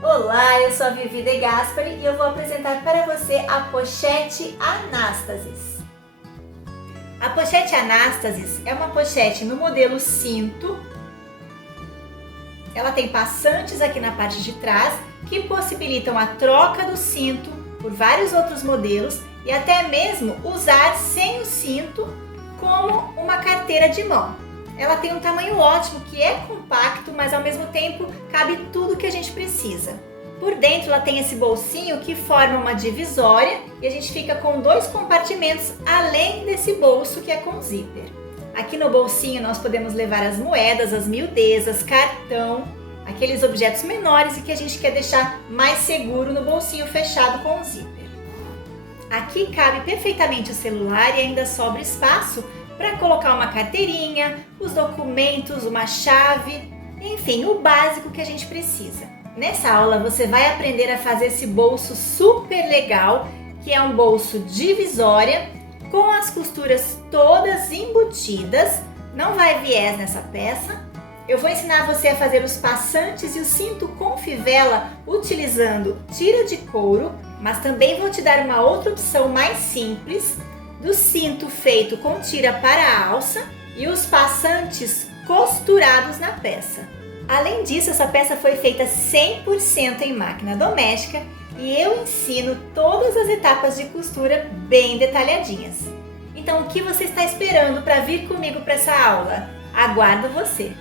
Olá, eu sou a Vivi De Gaspari e eu vou apresentar para você a pochete Anastasis. A pochete Anastasis é uma pochete no modelo cinto. Ela tem passantes aqui na parte de trás que possibilitam a troca do cinto por vários outros modelos e até mesmo usar sem o cinto como uma carteira de mão. Ela tem um tamanho ótimo, que é compacto, mas ao mesmo tempo cabe tudo que a gente precisa. Por dentro ela tem esse bolsinho que forma uma divisória e a gente fica com dois compartimentos além desse bolso que é com zíper. Aqui no bolsinho nós podemos levar as moedas, as miudezas, cartão, aqueles objetos menores e que a gente quer deixar mais seguro no bolsinho fechado com o zíper. Aqui cabe perfeitamente o celular e ainda sobra espaço para colocar uma carteirinha, os documentos, uma chave, enfim, o básico que a gente precisa. Nessa aula você vai aprender a fazer esse bolso super legal, que é um bolso divisória, com as costuras todas embutidas, não vai viés nessa peça. Eu vou ensinar você a fazer os passantes e o cinto com fivela utilizando tira de couro, mas também vou te dar uma outra opção mais simples, do cinto feito com tira para a alça e os passantes costurados na peça. Além disso, essa peça foi feita 100% em máquina doméstica e eu ensino todas as etapas de costura bem detalhadinhas. Então, o que você está esperando para vir comigo para essa aula? Aguardo você!